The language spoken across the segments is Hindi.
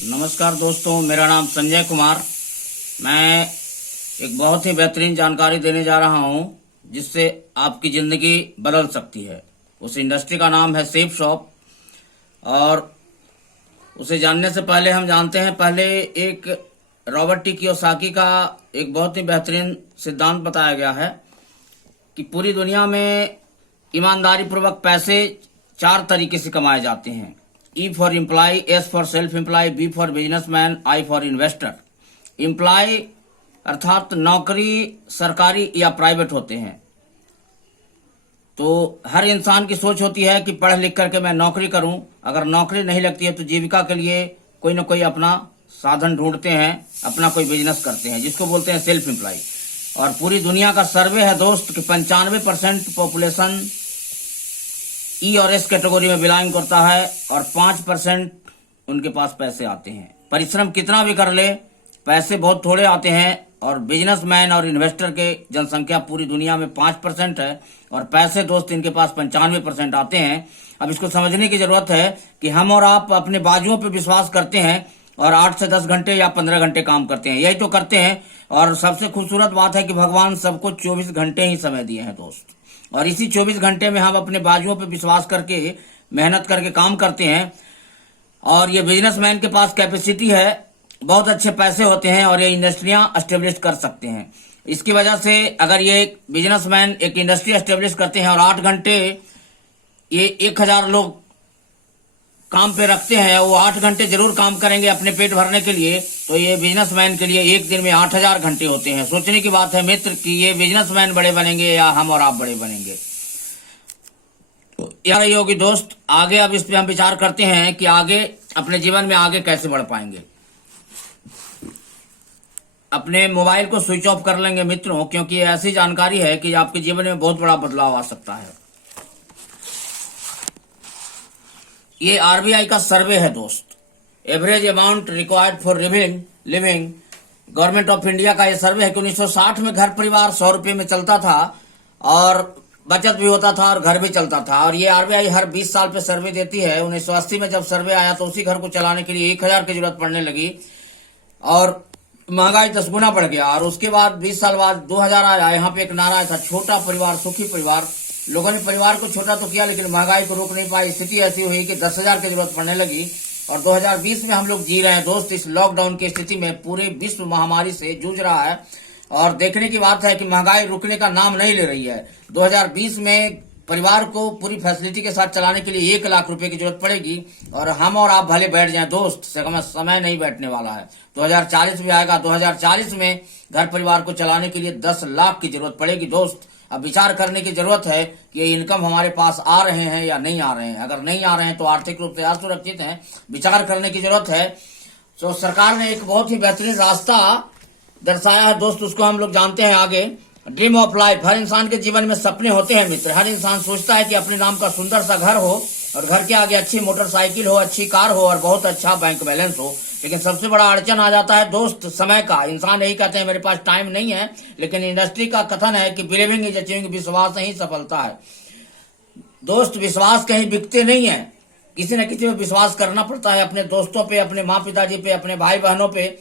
नमस्कार दोस्तों, मेरा नाम संजय कुमार। मैं एक बहुत ही बेहतरीन जानकारी देने जा रहा हूं जिससे आपकी ज़िंदगी बदल सकती है। उस इंडस्ट्री का नाम है सेफ शॉप। और उसे जानने से पहले हम जानते हैं, पहले एक रॉबर्ट टी कियोसाकी का एक बहुत ही बेहतरीन सिद्धांत बताया गया है कि पूरी दुनिया में ईमानदारी पूर्वक पैसे 4 तरीके से कमाए जाते हैं। E for employ, S for self employ, B for businessman, I for investor. Employ अर्थात नौकरी सरकारी या प्राइवेट होते हैं। तो हर इंसान की सोच होती है कि पढ़ लिख करके मैं नौकरी करूं। अगर नौकरी नहीं लगती है तो जीविका के लिए कोई न कोई अपना साधन ढूंढते हैं, अपना कोई बिजनेस करते हैं, जिसको बोलते हैं सेल्फ एम्प्लॉय। और पूरी दुनिया का सर्वे है दोस्त कि 95% पॉपुलेशन ई और एस कैटेगरी में बिलोंग करता है और 5% उनके पास पैसे आते हैं। परिश्रम कितना भी कर ले, पैसे बहुत थोड़े आते हैं। और बिजनेसमैन और इन्वेस्टर के जनसंख्या पूरी दुनिया में 5% है और पैसे दोस्त इनके पास 95% आते हैं। अब इसको समझने की जरूरत है कि हम और आप अपने बाजुओं पर विश्वास करते हैं और 8 से 10 घंटे या 15 घंटे काम करते हैं, यही तो करते हैं। और सबसे खूबसूरत बात है कि भगवान सबको 24 घंटे ही समय दिए हैं दोस्त। और इसी 24 घंटे में हम अपने बाजुओं पर विश्वास करके मेहनत करके काम करते हैं। और ये बिजनेसमैन के पास कैपेसिटी है, बहुत अच्छे पैसे होते हैं और ये इंडस्ट्रियां एस्टेब्लिश कर सकते हैं। इसकी वजह से अगर ये बिजनेसमैन एक इंडस्ट्री एस्टेब्लिश करते हैं और 8 घंटे ये 1000 लोग काम पे रखते हैं, वो 8 घंटे जरूर काम करेंगे अपने पेट भरने के लिए, तो ये बिजनेसमैन के लिए एक दिन में 8000 घंटे होते हैं। सोचने की बात है मित्र कि ये बिजनेसमैन बड़े बनेंगे या हम और आप बड़े बनेंगे। तो यार ये होगी दोस्त, आगे अब इस पे हम विचार करते हैं कि आगे अपने जीवन में आगे कैसे बढ़ पाएंगे। अपने मोबाइल को स्विच ऑफ कर लेंगे मित्रों, क्योंकि ये ऐसी जानकारी है कि आपके जीवन में बहुत बड़ा बदलाव आ सकता है। ये आरबीआई का सर्वे है दोस्त, average amount required for living. Government of India का ये सर्वे है कि 1960 में घर परिवार 100 रुपये में चलता था और बचत भी होता था और घर भी चलता था। और ये आरबीआई हर 20 साल पे सर्वे देती है। 1980 में जब सर्वे आया तो उसी घर को चलाने के लिए 1000 की जरूरत पड़ने लगी और महंगाई 10 गुना बढ़ गया। और उसके बाद 20 साल बाद 2000 आया, यहाँ पे एक नारा था, छोटा परिवार सुखी परिवार। लोगों ने परिवार को छोटा तो किया लेकिन महंगाई को रोक नहीं पाई। स्थिति ऐसी हुई कि 10,000 की जरूरत पड़ने लगी। और 2020 में हम लोग जी रहे हैं दोस्त, इस लॉकडाउन की स्थिति में पूरे विश्व महामारी से जूझ रहा है। और देखने की बात है कि महंगाई रुकने का नाम नहीं ले रही है। 2020 में परिवार को पूरी फैसिलिटी के साथ चलाने के लिए 1 लाख रुपए की जरूरत पड़ेगी। और हम और आप भले बैठ जाएं दोस्त, समय नहीं बैठने वाला है। 2040 भी आएगा, 2040 में घर परिवार को चलाने के लिए 10 लाख की जरूरत पड़ेगी दोस्त। अब विचार करने की जरूरत है कि ये इनकम हमारे पास आ रहे हैं या नहीं आ रहे हैं। अगर नहीं आ रहे हैं तो आर्थिक रूप से असुरक्षित हैं, विचार करने की जरूरत है। तो सरकार ने एक बहुत ही बेहतरीन रास्ता दर्शाया है दोस्त, उसको हम लोग जानते हैं आगे। Dream of life. हर इंसान के जीवन में सपने होते हैं मित्र। हर इंसान सोचता है कि अपने नाम का सुंदर सा घर हो और घर के आगे अच्छी मोटरसाइकिल हो, अच्छी कार हो और बहुत अच्छा बैंक बैलेंस हो। लेकिन सबसे बड़ा अड़चन आ जाता है दोस्त समय का। इंसान यही कहते हैं मेरे पास टाइम नहीं है, लेकिन इंडस्ट्री का कथन है कि बिलीविंग इज अचीविंग, विश्वास ही सफलता है दोस्त। विश्वास कहीं बिकते नहीं है, किसी न किसी पे विश्वास करना पड़ता है। अपने दोस्तों पे, अपने माँ पिताजी पे, अपने भाई बहनों पे,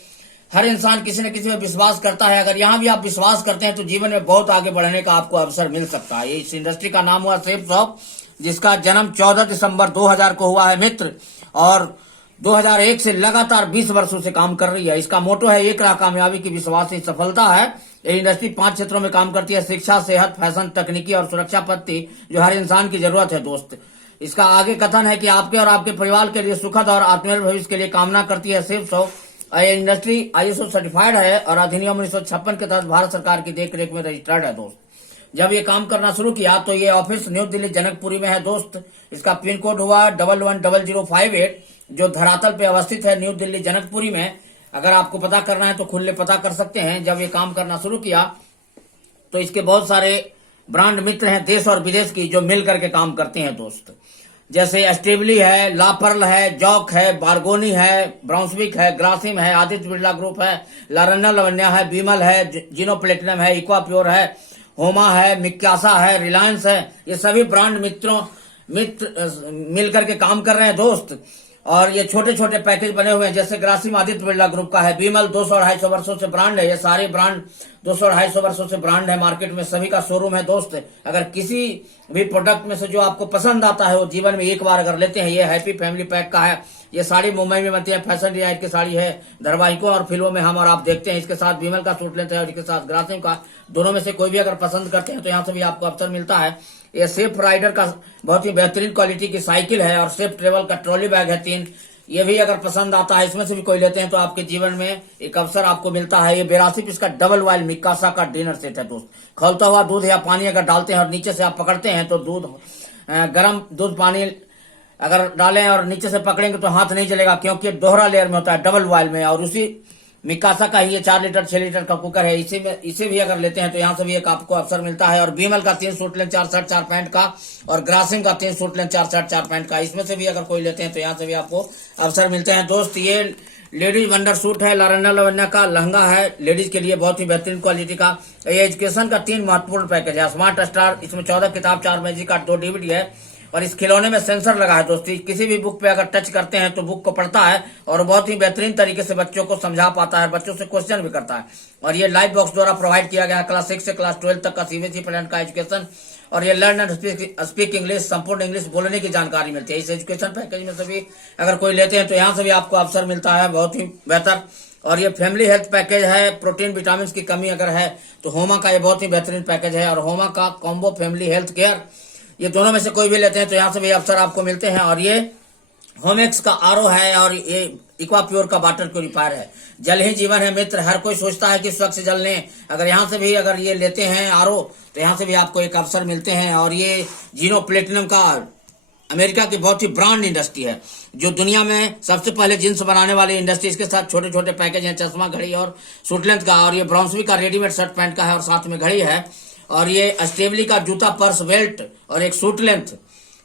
हर इंसान किसी न किसी पे विश्वास करता है। अगर यहाँ भी आप विश्वास करते हैं तो जीवन में बहुत आगे बढ़ने का आपको अवसर मिल सकता है। इस इंडस्ट्री का नाम हुआ सेफ शॉप, जिसका जन्म 14 दिसंबर 2000 को हुआ है मित्र। और 2001 से लगातार 20 वर्षों से काम कर रही है। इसका मोटो है, एक राह कामयाबी की, विश्वास ही सफलता है। ये इंडस्ट्री 5 क्षेत्रों में काम करती है: शिक्षा, सेहत, फैशन, तकनीकी और सुरक्षा पत्ती, जो हर इंसान की जरूरत है दोस्त। इसका आगे कथन है कि आपके और आपके परिवार के लिए सुखद और आत्मनिर्भर भविष्य के लिए कामना करती है सेफ शॉप। ये इंडस्ट्री ISO सर्टिफाइड है और अधिनियम 1956 के तहत भारत सरकार की देखरेख में रजिस्टर्ड है दोस्त। जब ये काम करना शुरू किया तो ये ऑफिस न्यू दिल्ली जनकपुरी में है दोस्त। इसका पिन कोड हुआ 110058, जो धरातल पे अवस्थित है न्यू दिल्ली जनकपुरी में। अगर आपको पता करना है तो खुले पता कर सकते हैं। जब ये काम करना शुरू किया तो इसके बहुत सारे ब्रांड मित्र हैं देश और विदेश की, जो मिल करके काम करते हैं दोस्त। जैसे एस्टेबली है, लापर्ल है, जॉक है, बारगोनी है, ब्राउन्सविक है, ग्रासिम है, आदित्य बिरला ग्रुप है, लारन्ना लवन्या है, बीमल है, जिनो प्लेटिनम है, इक्वा प्योर है, होमा है, मिक्यासा है, रिलायंस है। ये सभी ब्रांड मित्र मिलकर के काम कर रहे हैं दोस्त। और ये छोटे छोटे पैकेज बने हुए हैं, जैसे ग्रासिम आदित्य बिरला ग्रुप का है। बीमल 200-250 वर्षों से ब्रांड है। ये सारे ब्रांड 200-250 वर्षों से ब्रांड है, मार्केट में सभी का शोरूम है दोस्त। अगर किसी भी प्रोडक्ट में से जो आपको पसंद आता है वो जीवन में एक बार अगर लेते हैं, ये हैप्पी फैमिली पैक का है। ये साड़ी मुंबई में बनती है, फैशन डिजाइन की साड़ी है, धारावाहिकों और फिल्मों में हम और आप देखते हैं। इसके साथ बीमल का सूट लेते हैं और इसके साथ ग्रासिम का, दोनों में से कोई भी अगर पसंद करते हैं तो यहाँ से भी आपको अवसर मिलता है। ये सेफ राइडर का बहुत ही बेहतरीन क्वालिटी की साइकिल है और सेफ ट्रेवल का ट्रॉली बैग है 3। ये भी अगर पसंद आता है, इसमें से भी कोई लेते हैं तो आपके जीवन में एक अवसर आपको मिलता है। ये 82 पीस का डबल वाइल मिकासा का डिनर सेट है दोस्त। खौलता हुआ दूध या पानी अगर डालते हैं और नीचे से आप पकड़ते हैं तो दूध गर्म दूध पानी अगर डालें और नीचे से पकड़ेंगे तो हाथ नहीं जलेगा, क्योंकि ये दोहरा लेयर में होता है, डबल वाइल में। और उसी मिकासा का ही ये 4 लीटर 6 लीटर का कुकर है। इसे भी अगर लेते हैं तो यहाँ से भी एक आपको अवसर मिलता है। और बीमल का 3 सूट लें 4 शर्ट 4 पैंट का, और ग्रासिम का 3 सूट लें 4 शर्ट 4 पैंट का, इसमें से भी अगर कोई लेते हैं तो यहाँ से भी आपको अवसर मिलते हैं दोस्त। ये लेडीज वंडर सूट है, लारन्ना लवन्ना का लहंगा है लेडीज के लिए, बहुत ही बेहतरीन क्वालिटी का। ये एजुकेशन का 3 महत्वपूर्ण पैकेज है। स्मार्ट स्टार, इसमें 14 किताब, 4 मैजिक कार्ड, 2 डीवीडी है और इस खिलौने में सेंसर लगा है दोस्ती। किसी भी बुक पे अगर टच करते हैं तो बुक को पढ़ता है और बहुत ही बेहतरीन तरीके से बच्चों को समझा पाता है, बच्चों से क्वेश्चन भी करता है। और ये लाइट बॉक्स द्वारा प्रोवाइड किया गया है। क्लास 6 से क्लास 12 तक का सीबीएसई पैटर्न का एजुकेशन। और ये लर्न एंड स्पीक इंग्लिश, संपूर्ण इंग्लिश बोलने की जानकारी मिलती है। इस एजुकेशन पैकेज में से भी अगर कोई लेते हैं तो यहाँ से भी आपको अवसर मिलता है, बहुत ही बेहतर। और ये फैमिली हेल्थ पैकेज है। प्रोटीन विटामिन की कमी अगर है तो होमा का ये बहुत ही बेहतरीन पैकेज है। और होमा का कॉम्बो फैमिली हेल्थ केयर, ये दोनों में से कोई भी लेते हैं तो यहाँ से भी अवसर आपको मिलते हैं। और ये होमेक्स का आरओ है और ये इक्वा प्योर का वाटर प्योरीफायर है। जल ही जीवन है मित्र, हर कोई सोचता है कि स्वच्छ जल लें। अगर यहाँ से भी अगर ये लेते हैं आरओ तो यहाँ से भी आपको एक अवसर मिलते हैं। और ये जीनो प्लेटिनम का अमेरिका की बहुत ही ब्रांड इंडस्ट्री है, जो दुनिया में सबसे पहले जींस बनाने वाली इंडस्ट्री। इसके साथ छोटे छोटे पैकेज हैं, चश्मा, घड़ी और सूट लेंथ का। और ये ब्राउन्सवी का रेडीमेड शर्ट पैंट का है और साथ में घड़ी है। और ये स्टेबली का जूता, पर्स, बेल्ट और एक सूट लेंथ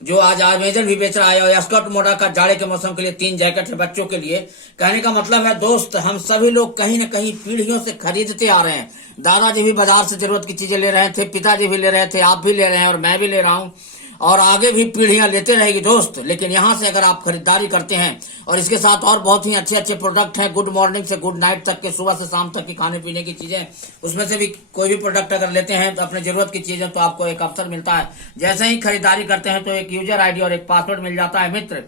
जो आज अमेजन भी बेच रहा है। और स्कर्ट मोडा का जाड़े के मौसम के लिए 3 जैकेट है बच्चों के लिए। कहने का मतलब है दोस्त, हम सभी लोग कहीं न कहीं पीढ़ियों से खरीदते आ रहे हैं। दादाजी भी बाजार से जरूरत की चीजें ले रहे थे, पिताजी भी ले रहे थे, आप भी ले रहे हैं और मैं भी ले रहा हूं और आगे भी पीढ़ियां लेते रहेगी दोस्त। लेकिन यहाँ से अगर आप खरीदारी करते हैं और इसके साथ और बहुत ही अच्छे अच्छे प्रोडक्ट हैं, गुड मॉर्निंग से गुड नाइट तक के, सुबह से शाम तक की खाने पीने की चीजें, उसमें से भी कोई भी प्रोडक्ट अगर लेते हैं तो अपने जरूरत की चीजें, तो आपको एक अवसर मिलता है। जैसे ही खरीदारी करते हैं तो एक यूजर आईडी और एक पासवर्ड मिल जाता है मित्र,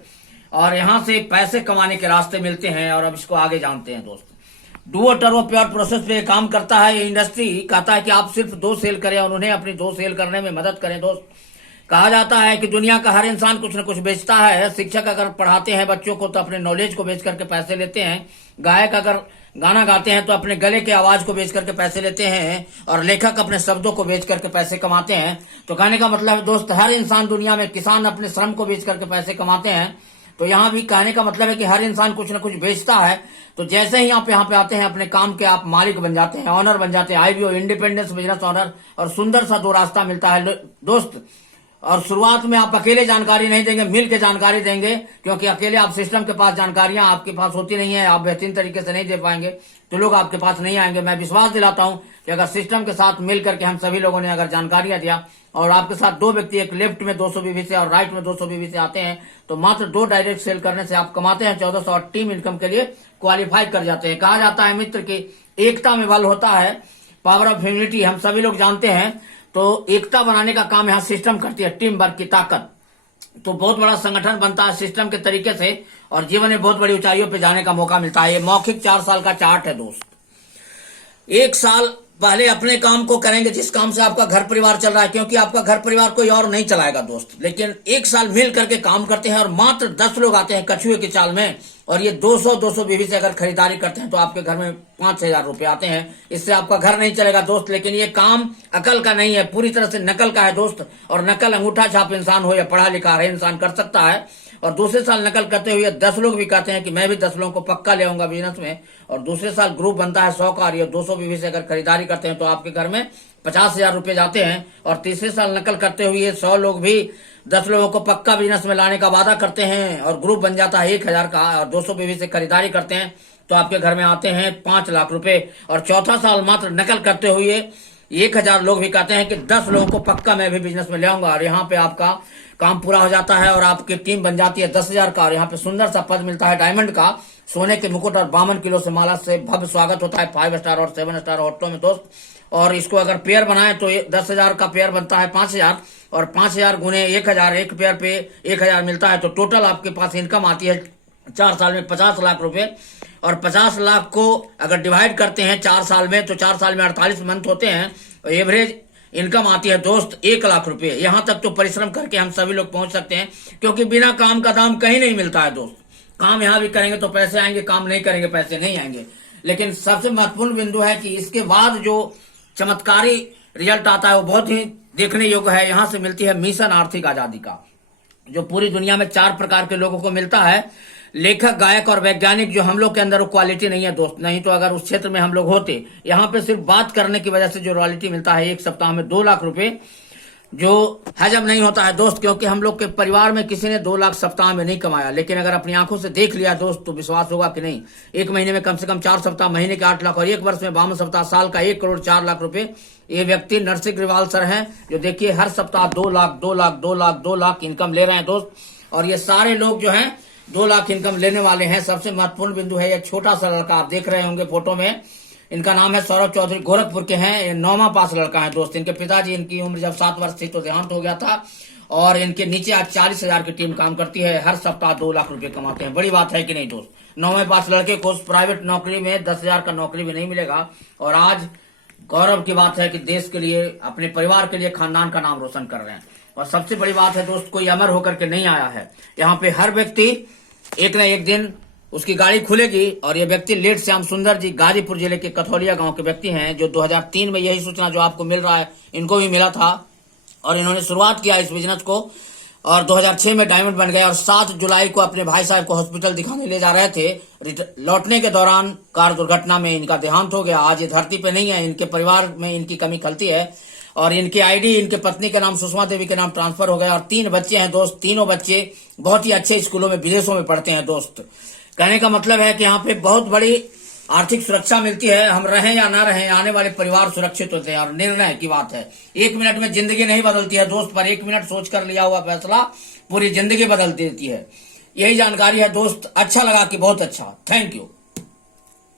और यहाँ से पैसे कमाने के रास्ते मिलते हैं। और अब इसको आगे जानते हैं दोस्त। डुओ टर्बो प्योर प्रोसेस पे काम करता है ये इंडस्ट्री। कहता है कि आप सिर्फ 2 सेल करें और उन्हें अपनी 2 सेल करने में मदद करें दोस्त। कहा जाता है कि दुनिया का हर इंसान कुछ न कुछ बेचता है। शिक्षक अगर पढ़ाते हैं बच्चों को तो अपने नॉलेज को बेच करके पैसे लेते हैं। गायक अगर गाना गाते हैं तो अपने गले के आवाज को बेच करके पैसे लेते हैं। और लेखक अपने शब्दों को बेच करके पैसे कमाते हैं। तो कहने का मतलब है दोस्त, हर इंसान दुनिया में, किसान अपने श्रम को बेच करके पैसे कमाते हैं। तो यहाँ भी कहने का मतलब है कि हर इंसान कुछ न कुछ बेचता है। तो जैसे ही आप यहाँ पे आते हैं, अपने काम के आप मालिक बन जाते हैं, ऑनर बन जाते हैं, आईबीओ, इंडिपेंडेंस बिजनेस ऑनर, और सुंदर सा 2 रास्ता मिलता है दोस्त। और शुरुआत में आप अकेले जानकारी नहीं देंगे, मिल के जानकारी देंगे, क्योंकि अकेले आप सिस्टम के पास जानकारियां आपके पास होती नहीं है, आप बेहतरीन तरीके से नहीं दे पाएंगे तो लोग आपके पास नहीं आएंगे। मैं विश्वास दिलाता हूं कि अगर सिस्टम के साथ मिल करके हम सभी लोगों ने अगर जानकारियां दिया और आपके साथ 2 व्यक्ति, एक लेफ्ट में 200 बीबी से और राइट में 200 बीबी से आते हैं, तो मात्र 2 डायरेक्ट सेल करने से आप कमाते हैं 1400 और टीम इनकम के लिए क्वालिफाई कर जाते हैं। कहा जाता है मित्र की एकता में बल होता है, पावर ऑफ यूनिटी, हम सभी लोग जानते हैं। तो एकता बनाने का काम यहाँ सिस्टम करती है, टीम वर्क की ताकत। तो बहुत बड़ा संगठन बनता है सिस्टम के तरीके से और जीवन में बहुत बड़ी ऊंचाइयों पे जाने का मौका मिलता है। ये मौखिक 4 साल का चार्ट है दोस्त। 1 साल पहले अपने काम को करेंगे जिस काम से आपका घर परिवार चल रहा है, क्योंकि आपका घर परिवार कोई और नहीं चलाएगा दोस्त। लेकिन 1 साल मिल करके काम करते हैं और मात्र 10 लोग आते हैं कछुए की चाल में, और ये 200 बीबी से अगर खरीदारी करते हैं तो आपके घर में 5000 रुपए आते हैं। इससे आपका घर नहीं चलेगा दोस्त। लेकिन ये काम अकल का नहीं है, पूरी तरह से नकल का है दोस्त। और नकल अंगूठा छाप इंसान हो या पढ़ा लिखा है इंसान कर सकता है। और दूसरे साल नकल करते हुए 10 लोग भी कहते हैं कि मैं भी 10 लोगों को पक्का ले आऊंगा बिजनेस में। और दूसरे साल ग्रुप बनता है 100 का, और ये 200 बीबी से अगर खरीदारी करते हैं तो आपके घर में 50,000 रुपए जाते हैं। और तीसरे साल नकल करते हुए 100 लोग भी 10 लोगों को पक्का बिजनेस में लाने का वादा करते हैं और ग्रुप बन जाता है 1000 का, और 200 बीबी से खरीदारी करते हैं तो आपके घर में आते हैं 5 लाख रुपए। और चौथा साल मात्र नकल करते हुए 1000 लोग भी कहते हैं कि 10 लोगों को पक्का मैं भी बिजनेस में ले आऊंगा, और यहाँ पे आपका काम पूरा हो जाता है और आपकी टीम बन जाती है 10,000 का। और यहाँ पे सुंदर सा पद मिलता है डायमंड का, सोने के मुकुट और 52 किलो से माला से भव्य स्वागत होता है 5 स्टार और 7 स्टार होटलों में दोस्त। और इसको अगर पेयर बनाए तो 10,000 का पेयर बनता है 5,000 और 5,000 गुने 1,000, एक पेयर पे 1,000 मिलता है। तो टोटल आपके पास इनकम आती है 4 साल में 50 लाख रुपए। और 50 लाख को अगर डिवाइड करते हैं 4 साल में तो 4 साल में 48 मंथ होते हैं। एवरेज इनकम आती है दोस्त 1 लाख रुपए। यहां तक तो परिश्रम करके हम सभी लोग पहुंच सकते हैं, क्योंकि बिना काम का दाम कहीं नहीं मिलता है दोस्त। काम यहां भी करेंगे तो पैसे आएंगे, काम नहीं करेंगे पैसे नहीं आएंगे। लेकिन सबसे महत्वपूर्ण बिंदु है कि इसके बाद जो चमत्कारी रिजल्ट आता है वो बहुत ही देखने योग्य है। यहां से मिलती है मिशन आर्थिक आजादी का, जो पूरी दुनिया में 4 प्रकार के लोगों को मिलता है, लेखक, गायक और वैज्ञानिक। जो हम लोग के अंदर वो क्वालिटी नहीं है दोस्त, नहीं तो अगर उस क्षेत्र में हम लोग होते। यहाँ पे सिर्फ बात करने की वजह से जो रॉयल्टी मिलता है 1 सप्ताह में 2 लाख रुपए, जो हजम नहीं होता है दोस्त, क्योंकि हम लोग के परिवार में किसी ने 2 लाख सप्ताह में नहीं कमाया। लेकिन अगर अपनी आंखों से देख लिया दोस्त तो विश्वास होगा कि नहीं। 1 महीने में कम से कम 4 सप्ताह, महीने के 8 लाख और 1 वर्ष में 52 सप्ताह, साल का 1 करोड़ 4 लाख रुपए। ये व्यक्ति नरसिंह अग्रवाल सर हैं, जो देखिए हर सप्ताह 2 लाख 2 लाख 2 लाख 2 लाख इनकम ले रहे हैं दोस्त। और ये सारे लोग जो हैं 2 लाख इनकम लेने वाले हैं। सबसे महत्वपूर्ण बिंदु है ये छोटा सा लड़का, आप देख रहे होंगे फोटो में, इनका नाम है सौरभ चौधरी, गोरखपुर के हैं। ये 9वां पास लड़का है दोस्त। इनके पिताजी, इनकी उम्र जब 7 वर्ष थी तो देहांत हो गया था। और इनके नीचे आज 40,000 की टीम काम करती है, हर सप्ताह 2 लाख रुपए कमाते हैं। बड़ी बात है कि नहीं दोस्त। 9वें पास लड़के को प्राइवेट नौकरी में 10,000 का नौकरी भी नहीं मिलेगा। और आज गौरव की बात है कि देश के लिए, अपने परिवार के लिए, खानदान का नाम रोशन कर रहे हैं। और सबसे बड़ी बात है दोस्त, कोई अमर होकर के नहीं आया है। यहाँ पे हर व्यक्ति एक न एक दिन उसकी गाड़ी खुलेगी। और ये व्यक्ति लेट श्याम सुंदर जी गाजीपुर जिले के कथौलिया गांव के व्यक्ति हैं, जो 2003 में यही सूचना जो आपको मिल रहा है इनको भी मिला था। और इन्होंने शुरुआत किया इस बिजनेस को और 2006 में डायमंड बन गए। और 7 जुलाई को अपने भाई साहब को हॉस्पिटल दिखाने ले जा रहे थे। लौटने के दौरान कार दुर्घटना में इनका देहांत हो गया। आज ये धरती पे नहीं है। इनके परिवार में इनकी कमी खलती है। और इनके आईडी इनके पत्नी के नाम सुषमा देवी के नाम ट्रांसफर हो गया। और 3 बच्चे हैं दोस्त। तीनों बच्चे बहुत ही अच्छे स्कूलों में विदेशों में पढ़ते हैं दोस्त। कहने का मतलब है कि यहाँ पे बहुत बड़ी आर्थिक सुरक्षा मिलती है। हम रहें या ना रहें, आने वाले परिवार सुरक्षित होते हैं। और निर्णय की बात है, 1 मिनट में जिंदगी नहीं बदलती है दोस्त, पर 1 मिनट सोचकर लिया हुआ फैसला पूरी जिंदगी बदल देती है। यही जानकारी है दोस्त। अच्छा लगा कि बहुत अच्छा। Thank you.